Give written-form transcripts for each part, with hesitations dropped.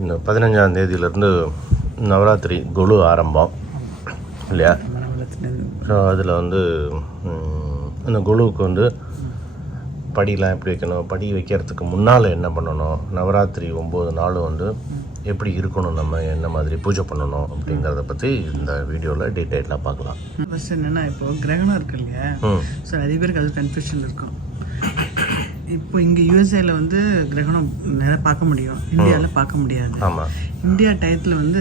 இந்த 15ஆம் தேதியிலேருந்து நவராத்திரி கொலு ஆரம்பம் இல்லையா? ஸோ அதில் வந்து அந்த கொலுவுக்கு வந்து படியெலாம் எப்படி வைக்கணும், படி வைக்கிறதுக்கு முன்னால் என்ன பண்ணணும், நவராத்திரி 9 நாள் வந்து எப்படி இருக்கணும், நம்ம என்ன மாதிரி பூஜை பண்ணணும் அப்படிங்கிறத பற்றி இந்த வீடியோவில் டீட்டெயிலாக பார்க்கலாம். ஃபஸ்ட் என்னென்னா இப்போது கிரகணம் இருக்கு இல்லையா? ஸோ நிறைய பேருக்கு அது கன்ஃபியூஷன் இருக்கும். இப்போ இங்கே யூஎஸ்ஏல வந்து கிரகணம் நிறைய பார்க்க முடியும், இந்தியாவில் பார்க்க முடியாது. ஆமாம், இந்தியா டயத்தில் வந்து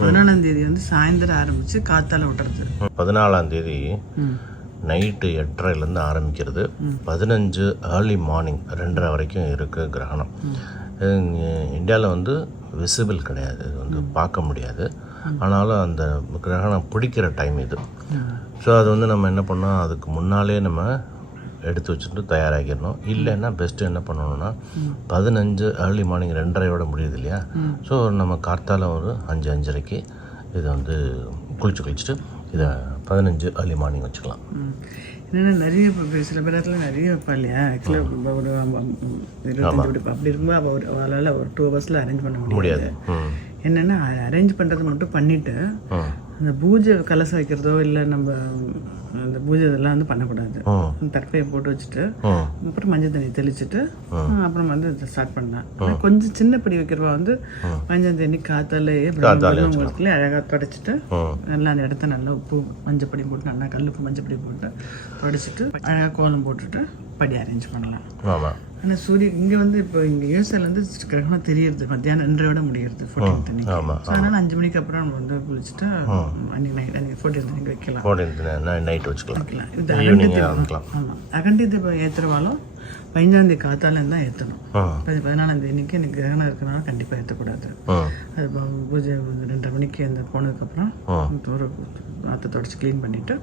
14ஆம் தேதி வந்து சாயந்தரம் ஆரம்பித்து காத்தால விட்டுறது. 14ஆம் தேதி நைட்டு 8:30 ஆரம்பிக்கிறது. 15 ஏர்லி மார்னிங் 2:30 வரைக்கும் இருக்குது கிரகணம். இந்தியாவில் வந்து விசிபிள் கிடையாது, இது வந்து பார்க்க முடியாது. ஆனாலும் அந்த கிரகணம் பிடிக்கிற டைம் இது. ஸோ அது வந்து நம்ம என்ன பண்ணோம், அதுக்கு முன்னாலே நம்ம எடுத்து வச்சுட்டு தயாராகிடணும். இல்லைன்னா பெஸ்ட்டு என்ன பண்ணணும்னா 15 ஏர்லி மார்னிங் 2:30 முடியுது இல்லையா? ஸோ நம்ம கார்த்தால ஒரு 5-5:30 இதை வந்து குளிச்சுட்டு இதை 15 ஏர்லி மார்னிங் வச்சுக்கலாம். என்னென்னா நிறைய சில பேரத்தில் நிறைய வைப்பா இல்லையா? ஆக்சுவலாக ஒரு 25 அப்படி இருக்கும்போது அவளால் ஒரு 2 ஹவர்ஸில் அரேஞ்ச் பண்ண முடியாது. என்னென்னா அரேஞ்ச் பண்ணுறது மட்டும் பண்ணிவிட்டு அந்த பூஜை கலசம் வைக்கிறதோ இல்லை நம்ம அந்த பூஜை இதெல்லாம் வந்து பண்ணக்கூடாது. தற்பையை போட்டு வச்சுட்டு அப்புறம் மஞ்சள் தண்ணி தெளிச்சுட்டு அப்புறம் வந்து ஸ்டார்ட் பண்ணலாம். கொஞ்சம் சின்ன படி வைக்கிறவா வந்து 15ஆம் தேதி காத்தாலேயே அழகாக தொடச்சிட்டு நல்லா அந்த இடத்த நல்லா உப்பு மஞ்சள் பொடி போட்டு நல்லா கல்லுப்பு மஞ்சள் பொடி போட்டு தொடச்சிட்டு அழகாக கோலம் போட்டுட்டு படி அரேஞ்ச் பண்ணலாம். ஆனால் சூரியன் இங்கே வந்து இப்போ இங்கே யூஎஸ்ஏல வந்து கிரகணம் தெரியுது மத்தியானம் 2:30 முடியுது 14th அன்னைக்கு. அதனால் 5 மணிக்கு அப்புறம் நம்ம வந்து குளிச்சுட்டு அன்னைக்கு 14th அன்னைக்கு வைக்கலாம், நைட் வச்சுக்கலாம். இது அகண்டி தீபம் ஏற்றுறவாலும் 15ஆம் தேதி காத்தாலேருந்து தான் ஏற்றணும். 14ஆம் தேதிக்கு எனக்கு கிரகணம் இருக்கிறனால கண்டிப்பாக ஏற்றக்கூடாது. அது பூஜை 2:30 மணிக்கு அந்த போனதுக்கப்புறம் ஒரு ஆற்றை தொடச்சி க்ளீன் பண்ணிவிட்டு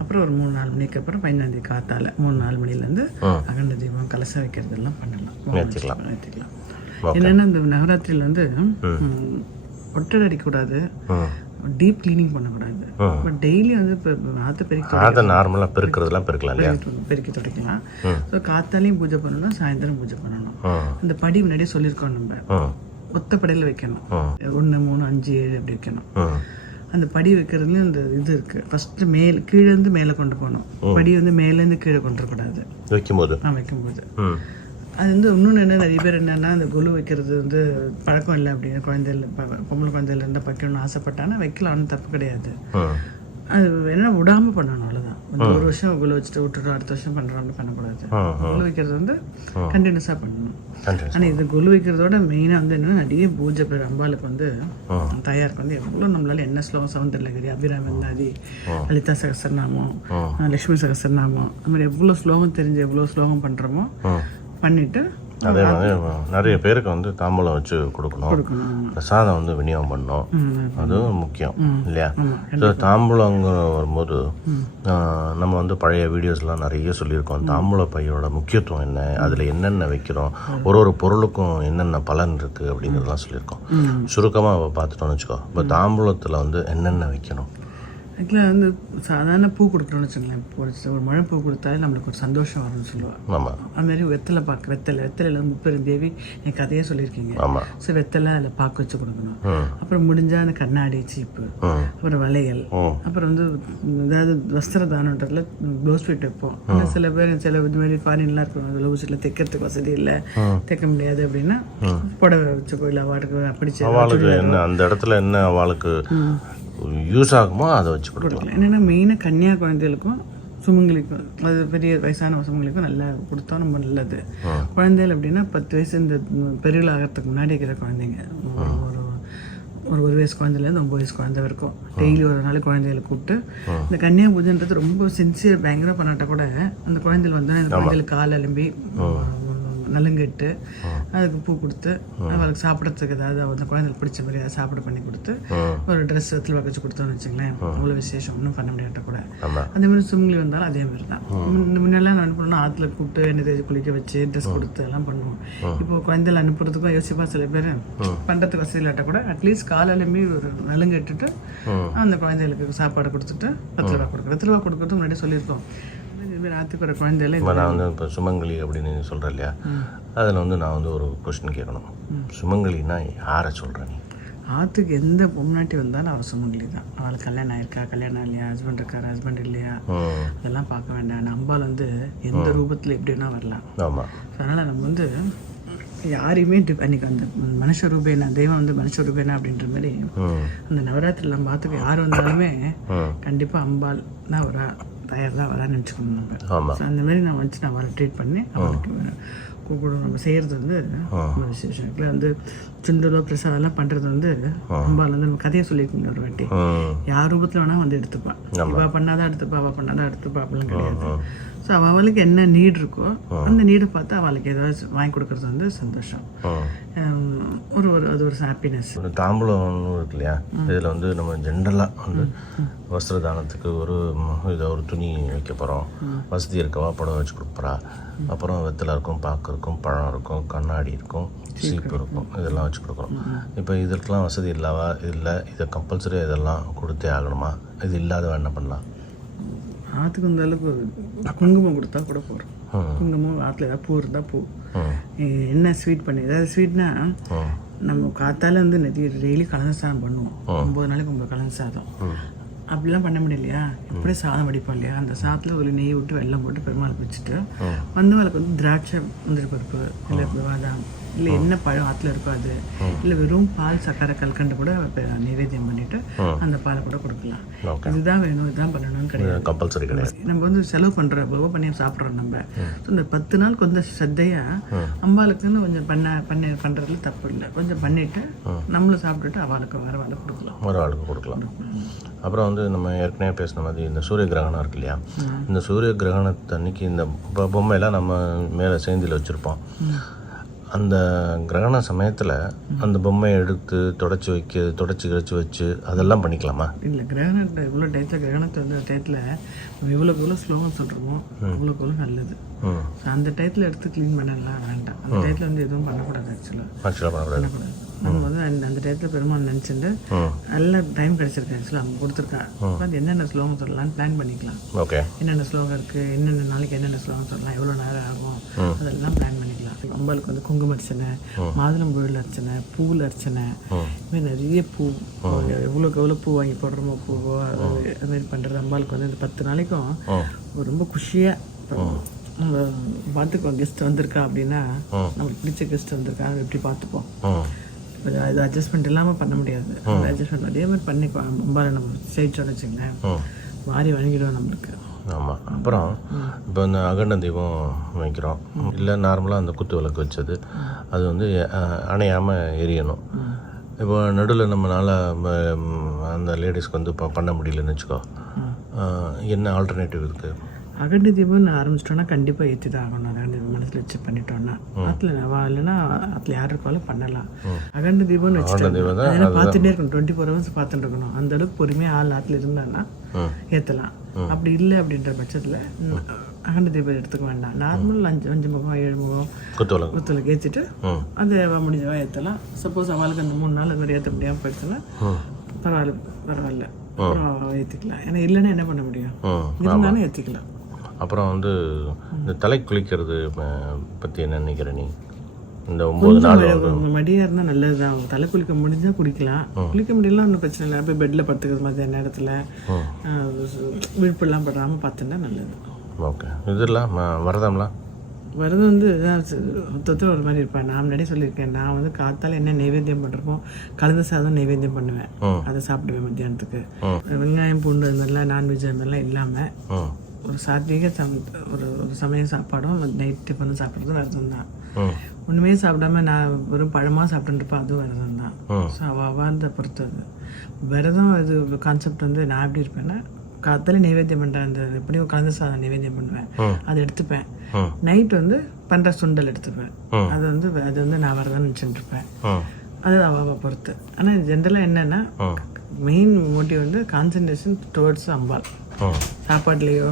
அப்புறம் ஒரு 3-4 மணிக்கு அப்புறம் 15ஆம் தேதி காத்தால 3-4 மணிலேருந்து அகண்ட தீபம் கலசம் வைக்கிறதெல்லாம் பண்ணலாம், ஏற்றிக்கலாம். என்னென்னா இந்த நவராத்திரியில் வந்து ஒட்டடை அடிக்கக்கூடாது, டீப் கிளீனிங் பண்ணக்கூடாது. பட் டெய்லி வந்து இப்போ ஆற்ற பெருக்கி நார்மலாக பெருக்கிறதுலாம் பெருக்கி துடைக்கலாம். ஸோ காத்தாலையும் பூஜை பண்ணணும், சாயந்தரம் பூஜை பண்ணணும். அந்த படி முன்னாடியே சொல்லியிருக்கோம், நம்ம ஒத்த படியில் வைக்கணும். 1, 3, 5, 7 அப்படி வைக்கணும். அந்த படி வைக்கிறதுலேயும் அந்த இது இருக்குது. ஃபஸ்ட்டு கீழேருந்து மேலே கொண்டு போகணும். படி வந்து மேலேருந்து கீழே கொண்டு வரக்கூடாது வைக்கும்போது. அது வந்து இன்னொன்று என்ன, நிறைய பேர் என்னென்னா அந்த கொலு வைக்கிறது வந்து பழக்கம் இல்லை அப்படின்னு பொம்பளை குழந்தையில இருந்தால் வைக்கணும்னு ஆசைப்பட்டானா வைக்கலாம், ஒன்றும் தப்பு கிடையாது. அது என்ன விடாமல் பண்ணணும், அவ்வளோதான். ஒரு வருஷம் கொலு வச்சுட்டு விட்டுட்டோம், அடுத்த வருஷம் பண்ணுறோம்னு பண்ணக்கூடாது. கொலு வைக்கிறது வந்து கண்டினியூஸாக பண்ணணும். ஆனால் இது கொலு வைக்கிறதோட மெயினாக வந்து என்னென்னா நிறைய பூஜை பேர் அம்பாளுக்கு வந்து தயாருக்கு வந்து எவ்வளோ நம்மளால என்ன ஸ்லோகம் சவுந்தரலகரி, அபிராமந்தாதி, லலிதா சகஸ்ரநாமம், லக்ஷ்மி சகஸ்ரநாமம், அந்த மாதிரி எவ்வளோ ஸ்லோகம் தெரிஞ்சு எவ்வளோ ஸ்லோகம் பண்ணுறோமோ பண்ணிட்டு அதே மாதிரி நிறைய பேருக்கு வந்து தாம்பூலம் வச்சு கொடுக்கணும், பிரசாதம் வந்து விநியோகம் பண்ணணும், அதுவும் முக்கியம் இல்லையா? ஸோ தாம்பூலங்கிற வரும்போது நம்ம வந்து பழைய வீடியோஸ்லாம் நிறைய சொல்லியிருக்கோம். தாம்பூல பையோட முக்கியத்துவம் என்ன, அதில் என்னென்ன வைக்கிறோம், ஒரு பொருளுக்கும் என்னென்ன பலன் இருக்குது அப்படிங்கிறதெல்லாம் சொல்லியிருக்கோம். சுருக்கமாக பார்த்துட்டோம்னு வச்சுக்கோ. இப்போ தாம்பூலத்தில் வந்து என்னென்ன வைக்கணும்? ஆக்சுவலாக வந்து சாதாரண பூ கொடுக்குறோன்னு வச்சுங்களேன். ஒரு மழை பூ கொடுத்தாலே நம்மளுக்கு ஒரு சந்தோஷம் வரும்னு சொல்லுவாள். ஆமாம். அதுமாதிரி வெத்தலையில் 30 தேவி எனக்கு கதையே சொல்லியிருக்கீங்க. ஸோ வெத்தலை அதில் பாக்கு வச்சு கொடுக்கணும். அப்புறம் முடிஞ்சால் அந்த கண்ணாடி சீப்பு, அப்புறம் வளையல், அப்புறம் வந்து ஏதாவது வஸ்திர தானன்றதுல ப்ளவுஸ் ஃபிட் வைப்போம். ஆனால் சில பேர் சில இது மாதிரி ஃபாரின்லாம் இருக்கும், ப்ளவுஸ் வீட்டில் தைக்கிறதுக்கு வசதி இல்லை, தைக்க முடியாது அப்படின்னா புடவை வச்சு போயிடலாம். அவளுக்கு பிடிச்ச என்ன அந்த இடத்துல என்ன அவளுக்கு யூஸ் ஆகுமோ அதை வச்சு கொடுக்கலாம். என்னென்னா மெயினாக கன்னியா குழந்தைகளுக்கும் சுமங்கலிக்கும், அது பெரிய வயசான சுமங்கலிக்கும் நல்லா கொடுத்தா ரொம்ப நல்லது. குழந்தைகள் அப்படின்னா 10 வயசு இந்த பெரியவள் ஆகிறதுக்கு முன்னாடி இருக்கிற குழந்தைங்க, ஒரு 1 வயசு குழந்தைலேருந்து 9 வயசு குழந்தை வரைக்கும் டெய்லி ஒரு நாள் குழந்தைகளை கூப்பிட்டு இந்த கன்னியா பூஜைன்றது ரொம்ப சின்சியர் பயங்கரம் பண்ணாட்டா கூட அந்த குழந்தைகள் வந்து அந்த குழந்தைகளுக்கு கால் அலம்பி நலுங்கிட்டு அதுக்கு பூ கொடுத்து அவளுக்கு சாப்பிட்றதுக்கு ஏதாவது அந்த குழந்தைகளுக்கு பிடிச்ச மாதிரி ஏதாவது சாப்பிட பண்ணி கொடுத்து ஒரு ட்ரெஸ் வெத்தில் வச்சு கொடுத்தோன்னு வச்சுங்களேன், அவ்வளோ விசேஷம் ஒன்றும் பண்ண முடியாட்ட கூட. அதே மாதிரி சுமங்கலி வந்தாலும் அதே மாதிரி தான். முன்னெல்லாம் நான் பண்ணணும், ஆற்றுல கூப்பிட்டு எண்ணெய் தேய்ச்சி குளிக்க வச்சு ட்ரெஸ் கொடுத்து எல்லாம் பண்ணுவோம். இப்போ குழந்தைகள் அனுப்புறதுக்கும் யோசிப்பா சில பேர் பண்ணுறதுக்கு வசதி இல்லாட்ட கூட அட்லீஸ்ட் காலையிலுமே ஒரு நலுங்கிட்டுட்டு அந்த குழந்தைகளுக்கு சாப்பாடு கொடுத்துட்டு 10 ரூபா கொடுக்குறோம். 10 ரூபா கொடுக்குறது முன்னாடி சொல்லியிருக்கோம். இதுமாரி ஆற்றுக்கு வர குழந்தையெல்லாம் இப்போ நான் வந்து இப்போ சுமங்கலி அப்படின்னு சொல்கிறேன் இல்லையா, அதில் வந்து நான் வந்து ஒரு கொஸ்டின் கேட்கணும். சுமங்கலின்னா யாரை சொல்கிறேன்? நீ ஆற்றுக்கு எந்த பொம்னாட்டி வந்தாலும் அவள் சுமங்கலி தான். அவளுக்கு கல்யாணம் ஆயிருக்கா, கல்யாணம் இல்லையா, ஹஸ்பண்ட் இருக்காரு, ஹஸ்பண்ட் இல்லையா, அதெல்லாம் பார்க்க வேண்டாம். அம்பாள் வந்து எந்த ரூபத்தில் எப்படின்னா வரலாம். ஆமாம். அதனால் நம்ம வந்து யாரையுமே அன்றைக்கி அந்த மனுஷ ரூபேனா, தெய்வம் வந்து மனுஷ ரூபேனா அப்படின்ற மாதிரி அந்த நவராத்திரிலாம் பார்த்துக்க யார் வந்தாலுமே கண்டிப்பாக அம்பாள் தான் வரா, தயார் தான் வரான்னு நினச்சிக்கணும் நம்ம. ஸோ அந்த மாதிரி நான் வச்சு நான் அவளை ட்ரீட் பண்ணி அவளுக்கு கூப்பிடுவோம். நம்ம செய்கிறது வந்து ரொம்ப விசேஷம். இதில் வந்து சுண்டலோ பிரசாதெல்லாம் பண்ணுறது வந்து அம்பாள் வந்து நம்ம கதையை சொல்லியிருக்கீங்க ஒரு வாட்டி. யார் ரூபத்தில் வேணால் வந்து எடுத்துப்பாள். அவள் பண்ணாதான் எடுத்துப்பா, அவள் பண்ணாதான் எடுத்துப்பா அப்படிலாம் கிடையாது. ஸோ அவளுக்கு என்ன நீட் இருக்கோ அந்த நீடை பார்த்து அவளுக்கு ஏதாவது வாங்கி கொடுக்கறது வந்து சந்தோஷம். அது ஒரு ஹாப்பினஸ். தாம்பூலம் இருக்கு இல்லையா, இதில் வந்து நம்ம ஜென்ரலாக வந்து வஸ்திர தானத்துக்கு ஒரு துணி வைக்க போகிறோம், வசதி இருக்கவா புடவை வச்சு கொடுப்பா, அப்புறம் வெத்தலை இருக்கும், பாக்கு இருக்கும், பழம் இருக்கும், கண்ணாடி இருக்கும், சீப்பு இருக்கும், இதெல்லாம் வச்சு கொடுக்குறோம். இப்போ இதற்கெல்லாம் வசதி இல்லவா, இல்லை இதை கம்பல்சரி இதெல்லாம் கொடுத்தே ஆகணுமா? இது இல்லாதவா என்ன பண்ணலாம்? ஆற்றுக்கு வந்த அளவுக்கு குங்குமம் கொடுத்தா கூட போகிறோம். குங்குமம் ஆற்றுல ஏதாவது பூ இருந்தால் பூ, என்ன ஸ்வீட் பண்ணி, ஏதாவது ஸ்வீட்னா நம்ம காத்தால வந்து டெய்லி கலந்த சாதம் பண்ணுவோம். 9 நாளைக்கு 9 கலந்த சாதம். அப்படிலாம் பண்ண முடியலையா, இப்படி சாதம் வடிப்போம் இல்லையா, அந்த சாதத்தில் ஒரு நெய் விட்டு வெல்லம் போட்டு பெருமாளுக்கு வச்சுட்டு வந்தவளுக்கு வந்து திராட்சை, முந்திரி பருப்பு, இல்லை பாதாம், இல்லை என்ன பழம் ஆற்றுல இருக்கோ அது, இல்லை வெறும் பால் சக்கரை கல்கண்டு கூட நைவேத்தியம் பண்ணிட்டு அந்த பாலை கூட கொடுக்கலாம். இதுதான் வேணும், இதுதான் பண்ணணும்னு கிடையாது, கம்பல்சரி கிடையாது. நம்ம வந்து செலவு பண்ணுறோம், பண்ணி சாப்பிட்றோம். நம்ம இந்த 10 நாள் கொஞ்சம் சத்தையாக அம்பாளுக்குன்னு கொஞ்சம் பண்ணுறதுல தப்பு இல்லை. கொஞ்சம் பண்ணிட்டு நம்மளும் சாப்பிட்டுட்டு அவளுக்கு வரவாளுக்கு கொடுக்கலாம். அப்புறம் வந்து நம்ம ஏற்கனவே பேசின மாதிரி இந்த சூரிய கிரகணம் இருக்கு இல்லையா, இந்த சூரிய கிரகணத்தன்னைக்கு இந்த பொம்மையெல்லாம் நம்ம மேலே சேந்தில் வச்சுருப்போம். அந்த கிரகண சமயத்தில் அந்த பொம்மையை எடுத்து தொடச்சி கிடச்சி வச்சு அதெல்லாம் பண்ணிக்கலாமா? இல்லை, கிரகணத்தை இவ்வளோ டயத்தில் கிரகணத்தை வந்து டயத்தில் எவ்வளோக்கு எவ்வளோ ஸ்லோகம் சொல்கிறோமோ அவ்வளோக்கு எவ்வளோ நல்லது. ஸோ அந்த டயத்தில் எடுத்து க்ளீன் பண்ணலாம் வேண்டாம். அந்த டயத்தில் வந்து எதுவும் பண்ணக்கூடாது. ஆக்சுவலாக பண்ணக்கூடாது. நம்ம வந்து அந்த டயத்தில் பெருமாள் நினச்சிட்டு நல்ல டைம் கிடச்சிருக்கு. ஆக்சுவலாக அவங்க கொடுத்துருக்காங்க. அது என்னென்ன ஸ்லோகம் சொல்லலாம்னு பிளான் பண்ணிக்கலாம். ஓகே, என்னென்ன ஸ்லோகம் இருக்குது, என்னென்ன நாளைக்கு என்னென்ன ஸ்லோகம் சொல்லலாம், எவ்வளோ நேரம் ஆகும், அதெல்லாம் பிளான் பண்ணிக்கலாம். அம்பாளுக்கு வந்து குங்கும அர்ச்சனை, மாதுளம்புழல் அர்ச்சனை, பூவில் அர்ச்சனை, இதுமாதிரி நிறைய பூ, எவ்வளோக்கு எவ்வளோ பூ வாங்கி போடுறோமோ பூவோ அதுமாரி பண்ணுறது. அம்பாளுக்கு வந்து இந்த 10 நாளைக்கும் ரொம்ப குஷியாக நம்ம பார்த்துக்குவோம். கெஸ்ட் வந்திருக்கா அப்படின்னா நம்மளுக்கு பிடிச்ச கெஸ்ட் வந்திருக்கா எப்படி பார்த்துப்போம். அது அட்ஜஸ்ட்மெண்ட் இல்லாமல் பண்ண முடியாது. அந்த அட்ஜஸ்ட்மெண்ட் அதே மாதிரி பண்ணிக்குவோம். அம்பாவை நம்ம செய்யிச்சோன்னு வச்சுங்களேன், மாறி வணங்கிடுவோம் நம்மளுக்கு. ஆமாம். அப்புறம் இப்போ இந்த அகண்ட தீபம் வைக்கிறோம் இல்லை, நார்மலாக அந்த குத்து விளக்கு வச்சது அது வந்து அணையாமல் எரியணும். இப்போ நடுவில் நம்மளால் அந்த லேடிஸ்க்கு வந்து இப்போ பண்ண முடியலன்னு வச்சுக்கோ, என்ன ஆல்டர்னேட்டிவ் இருக்குது? அகண்ட தீபம்னு ஆரம்பிச்சிட்டோன்னா கண்டிப்பாக ஏற்றி தான் ஆகணும். அகண்ட தீபம் மனசில் வச்சு பண்ணிட்டோன்னா ஆற்றுல இல்லைன்னா ஆற்றுல யார் இருக்காலும் பண்ணலாம். அகண்ட தீபம்னு வச்சுட்டோம் பார்த்துட்டே இருக்கணும், 24 hours பார்த்துட்டு இருக்கணும். அந்த அளவுக்கு பொறுமையாக ஆள் ஆற்றுல இருந்தான்னா ஏற்றலாம். அப்படி இல்லை அப்படின்ற பட்சத்தில் அகண்ட தீபம் எடுத்துக்க வேண்டாம். நார்மல் 5 முகம் 7 முகம் குத்துவிளக்கு ஏற்றிட்டு அதை முடிஞ்சவா ஏற்றலாம். சப்போஸ் அவளுக்கு அந்த 3 நாள் அது மாதிரி ஏற்ற முடியாமல் போயிடுச்சுன்னா பரவாயில்ல ஏற்றிக்கலாம். ஏன்னா இல்லைன்னா என்ன பண்ண முடியும், இருந்தாலும் ஏற்றிக்கலாம். அப்புறம் வந்து இந்த தலை குளிக்கிறது பற்றி என்ன நினைக்கிற நீ? இந்த 9 நாள் மடியாக இருந்தால் நல்லது தான். அவங்க தலை குளிக்க முடிஞ்சால் குளிக்கலாம், குளிக்க முடியலாம் ஒன்றும் பிரச்சனை இல்லை. போய் பெட்டில் படுத்துக்கிறது மாதிரி நேரத்தில் விழுப்பெல்லாம் படாமல் பார்த்துட்டா நல்லது. ஓகே. இதெல்லாம் விரதம்லாம் விரதம் வந்து மொத்தத்தில் ஒரு மாதிரி இருப்பேன். நான் முன்னாடியே சொல்லியிருக்கேன், நான் வந்து காத்தால் என்ன நைவேத்தியம் பண்ணுறப்போ கலந்த சாதம் நைவேத்தியம் பண்ணுவேன், அதை சாப்பிடுவேன் மத்தியானத்துக்கு. வெங்காயம் பூண்டு அது மாதிரிலாம் நான்வெஜ் அது மாதிரிலாம் இல்லாமல் ஒரு சாத்வீக ஒரு சமயம் சாப்பாடும் நைட் டிஃபனும் சாப்பிட்றது விரதம் தான். ஒன்றுமே சாப்பிடாம நான் வெறும் பழமாக சாப்பிட்டுருப்பேன், அதுவும் விரதம் தான். ஸோ அவாந்த பொறுத்தது விரதம். இது கான்செப்ட் வந்து நான் எப்படி இருப்பேன்னா, காத்தால நைவேத்தியம் பண்ணுறேன், அந்த எப்படியும் கலந்த சாதம் நைவேத்தியம் பண்ணுவேன், அதை எடுத்துப்பேன். நைட் வந்து பண்ணுற சுண்டல் எடுத்துப்பேன், அது வந்து நான் விரதம் நினச்சிட்டு இருப்பேன். அது அவாவை பொறுத்து. ஆனால் ஜென்ரலாக என்னென்னா மெயின் மோட்டிவ் வந்து கான்சன்ட்ரேஷன் டுவர்ட்ஸ் அம்பாள். சாப்பாட்லேயோ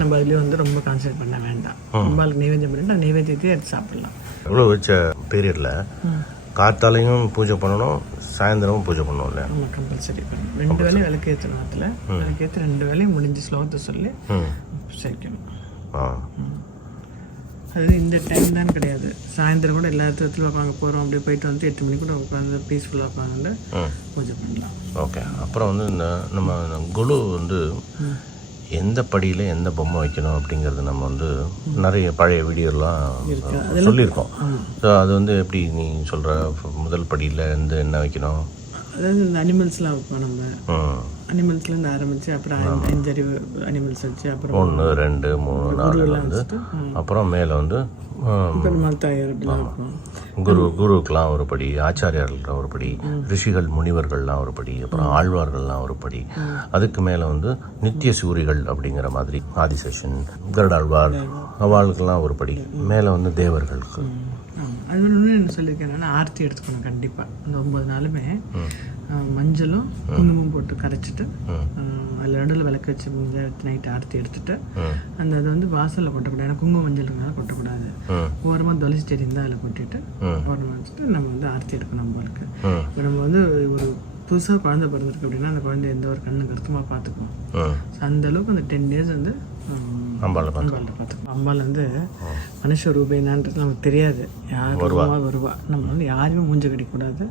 நம்ம அதுலேயோ வந்து ரொம்ப கான்சன்ட்ரேட் பண்ண வேண்டாம். அம்பாளுக்கு நைவேத்தியம் பண்ணிட்டு நைவேத்தியத்தையே எடுத்து சாப்பிடலாம். எவ்வளோ வச்ச பீரியடில் காத்தாலையும் பூஜை பண்ணணும், சாயந்தரமும் பூஜை பண்ணணும் இல்லையா? ஆமாம், கம்பல்சரி பண்ணணும். 2 வேலையும் விளக்கேற்றணும். அதில் விளக்கேற்ற 2 வேலையும் முடிஞ்சு ஸ்லோகத்தை சொல்லி சேர்க்கணும். அது இந்த டைம் தான் கிடையாது, சாயந்தரம் கூட எல்லா இடத்துல உட்காந்து போகிறோம், அப்படியே போயிட்டு வந்து 8 மணிக்கு கூட உட்காந்து பீஸ்ஃபுல்லாக உட்காந்து பூஜை பண்ணலாம். ஓகே. அப்புறம் வந்து இந்த நம்ம குழு வந்து எந்த படியில் எந்த பொம்மை வைக்கணும் அப்படிங்கிறது நம்ம வந்து நிறைய பழைய வீடியோலாம் சொல்லியிருக்கோம். ஸோ அது வந்து எப்படி நீ சொல்கிற முதல் படியில் இருந்து என்ன வைக்கணும்? அதாவது இந்த அனிமல்ஸ்லாம் வைப்போம் நம்ம. அனிமல்ஸ்லேருந்து ஆரம்பித்து அப்புறம் 5 அறிவு அனிமல்ஸ் வச்சு அப்புறம் 1 2 3 4 வந்து அப்புறம் மேலே வந்து பெருமாள் தாயார் அப்படிலாம் வைப்போம். குருக்கெலாம் ஒரு படி, ஆச்சாரியார்களுக்கு ஒரு படி, ரிஷிகள் முனிவர்கள்லாம் ஒரு படி, அப்புறம் ஆழ்வார்கள்லாம் ஒரு படி, அதுக்கு மேலே வந்து நித்திய சூரிகள் அப்படிங்கிற மாதிரி ஆதிசேஷன், கருடாழ்வார், அவாளுக்கெல்லாம் ஒரு படி, மேலே வந்து தேவர்களுக்கு. அது ஒன்று என்ன சொல்லியிருக்கேன், என்னன்னா ஆர்த்தி எடுத்துக்கணும் கண்டிப்பாக. அந்த 9 நாளுமே மஞ்சளும் குங்குமம் போட்டு கரைச்சிட்டு அதில் நடுவில் விளக்கு வச்சு நைட்டு ஆர்த்தி எடுத்துட்டு அந்த அதை வந்து வாசலில் கொட்டக்கூடாது. ஏன்னா குங்குமம் மஞ்சளுக்குனால கொட்டக்கூடாது. ஓரமாக துளசி செடி இருந்தால் அதில் கொட்டிட்டு ஓரமாக வச்சுட்டு நம்ம வந்து ஆர்த்தி எடுக்கணும் நம்மளுக்கு. இப்போ நம்ம வந்து ஒரு புதுசாக குழந்தை பிறந்திருக்கு அப்படின்னா அந்த குழந்தை எந்த ஒரு கண்ணு கருத்துமாக பார்த்துக்குவோம். ஸோ அந்தளவுக்கு அந்த 10 days வந்து அம்பாலை பார்த்துக்கணும். அம்பாள் வந்து மனுஷ ரூபேனான்றது நமக்கு தெரியாது, யார் வருவா. நம்ம வந்து யாரையும் மூஞ்ச கடிக்கூடாது,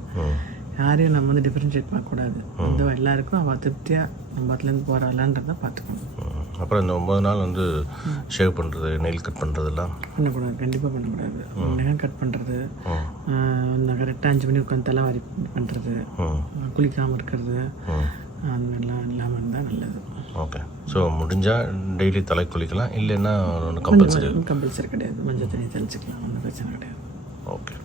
யாரையும் நம்ம வந்து டிஃப்ரென்ஷியேட் பண்ணக்கூடாது. அந்த எல்லாருக்கும் அவள் திருப்தியாக நம்மலேருந்து போகிறாளான்றதை பார்த்துக்கணும். அப்புறம் இந்த 9 நாள் வந்து ஷேவ் பண்ணுறது, நெயில் கட் பண்ணுறதுலாம் பண்ணக்கூடாது, கண்டிப்பாக பண்ணக்கூடாது. நகம் கட் பண்ணுறது, கரெக்டாக 5 மணி உட்காந்து தலைவாரி பண்ணுறது, குளிக்காமல் இருக்கிறது, அந்த மாதிரிலாம் இல்லாமல் இருந்தால் நல்லது. ஓகே. ஸோ முடிஞ்சால் டெய்லி தலை குளிக்கலாம், இல்லைன்னா கம்பல்சரி கிடையாது, மஞ்சள் தண்ணி தெளிச்சிக்கலாம், ஒன்றும் பிரச்சனை கிடையாது. ஓகே.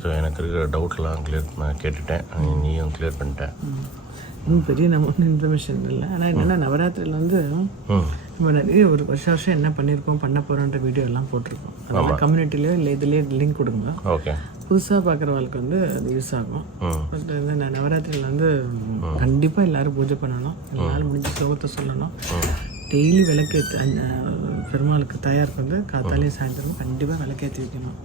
ஸோ எனக்கு இருக்கிற டவுட்லாம் கிளியர் கேட்டுட்டேன், நீயும் கிளியர் பண்ணிட்டேன். இன்னும் பெரிய நம்ம ஒன்றும் இன்ஃபர்மேஷன் இல்லை. ஆனால் என்னென்னா நவராத்திரியில் வந்து நம்ம நிறைய ஒரு வருஷம் என்ன பண்ணியிருக்கோம் பண்ண போகிறோன்ற வீடியோ எல்லாம் போட்டிருக்கோம். அதனால் கம்யூனிட்டிலையோ இல்லை இதுலேயே லிங்க் கொடுங்க. ஓகே. புதுசாக பார்க்குறவங்களுக்கு வந்து அது யூஸ் ஆகும். பட் இந்த நவராத்திரியில் வந்து கண்டிப்பாக எல்லோரும் பூஜை பண்ணணும், எல்லாரும் முடிஞ்ச ஸ்லோகத்தை சொல்லணும், டெய்லி விளக்கேற்று பெருமாளுக்கு தயாருக்கு வந்து காத்தாலே சாயந்தரமும் கண்டிப்பாக விளக்கேற்றி வைக்கணும்.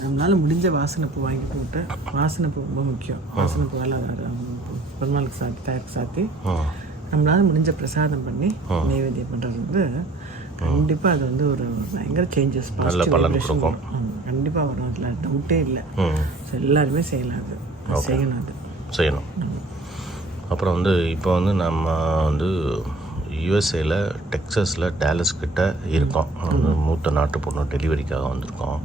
நம்மளால் முடிஞ்ச வாசனை பூ வாங்கி போட்டு, வாசனை பூ ரொம்ப முக்கியம், வாசனை பூவால் பெருமாளுக்கு சாத்தி தயாருக்கு சாத்தி நம்மளால் முடிஞ்ச பிரசாதம் பண்ணி நைவேத்தியம் பண்ணுறது வந்து கண்டிப்பாக அது வந்து ஒரு பயங்கர சேஞ்சஸ், பாசிட்டிவ் கண்டிப்பாக வரும், அதில் டவுட்டே இல்லை. ஸோ எல்லாருமே செய்யலாம், அது செய்யணும். அப்புறம் வந்து இப்போ வந்து நம்ம வந்து யூஎஸ்ஏல டெக்ஸஸில் டேலஸ் கிட்ட இருக்கோம். வந்து மூத்த நாட்டு பொண்ணு டெலிவரிக்காக வந்திருக்கோம்.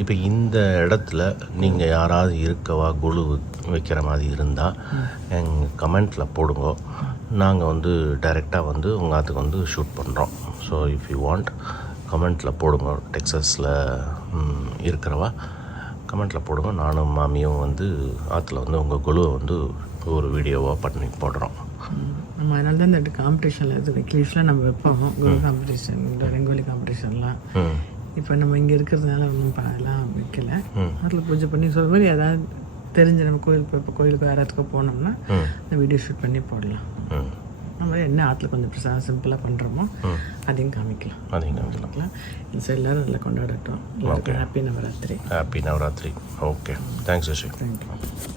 இப்போ இந்த இடத்துல நீங்கள் யாராவது இருக்கவா குழு வைக்கிற மாதிரி இருந்தால் எங்கள் கமெண்ட்டில் போடுங்க. நாங்கள் வந்து டைரெக்டாக வந்து உங்கள் ஆற்றுக்கு வந்து ஷூட் பண்ணுறோம். ஸோ இஃப் யூ வாண்ட் கமெண்ட்டில் போடுங்க. டெக்ஸஸில் இருக்கிறவா கமெண்ட்டில் போடுங்க. நானும் மாமியும் வந்து ஆற்றுல வந்து உங்கள் குழுவை வந்து ஒரு வீடியோவாக பண்ணி போடுறோம். நம்ம அதனால தான் இந்த காம்படிஷனில் இருக்குது, எக்லிப்ஸில் நம்ம வைப்போம் குரு காம்படிஷன், இந்த ரங்கோலி காம்படிஷன்லாம். இப்போ நம்ம இங்கே இருக்கிறதுனால ஒன்றும் எல்லாம் வைக்கல. அதில் பூஜை பண்ணி சொல்கிற மாதிரி ஏதாவது தெரிஞ்ச நம்ம இப்போ கோயிலுக்கு யாராத்துக்கோ போனோம்னா இந்த வீடியோ ஷூட் பண்ணி போடலாம். நம்ம என்ன ஆற்றுல கொஞ்சம் பிரசாதம் சிம்பிளாக பண்ணுறோமோ அதையும் காமிக்கலாம். ஸோ எல்லோரும் நல்லா கொண்டாடட்டும். Happy Navratri. Okay. Thanks. Thank you.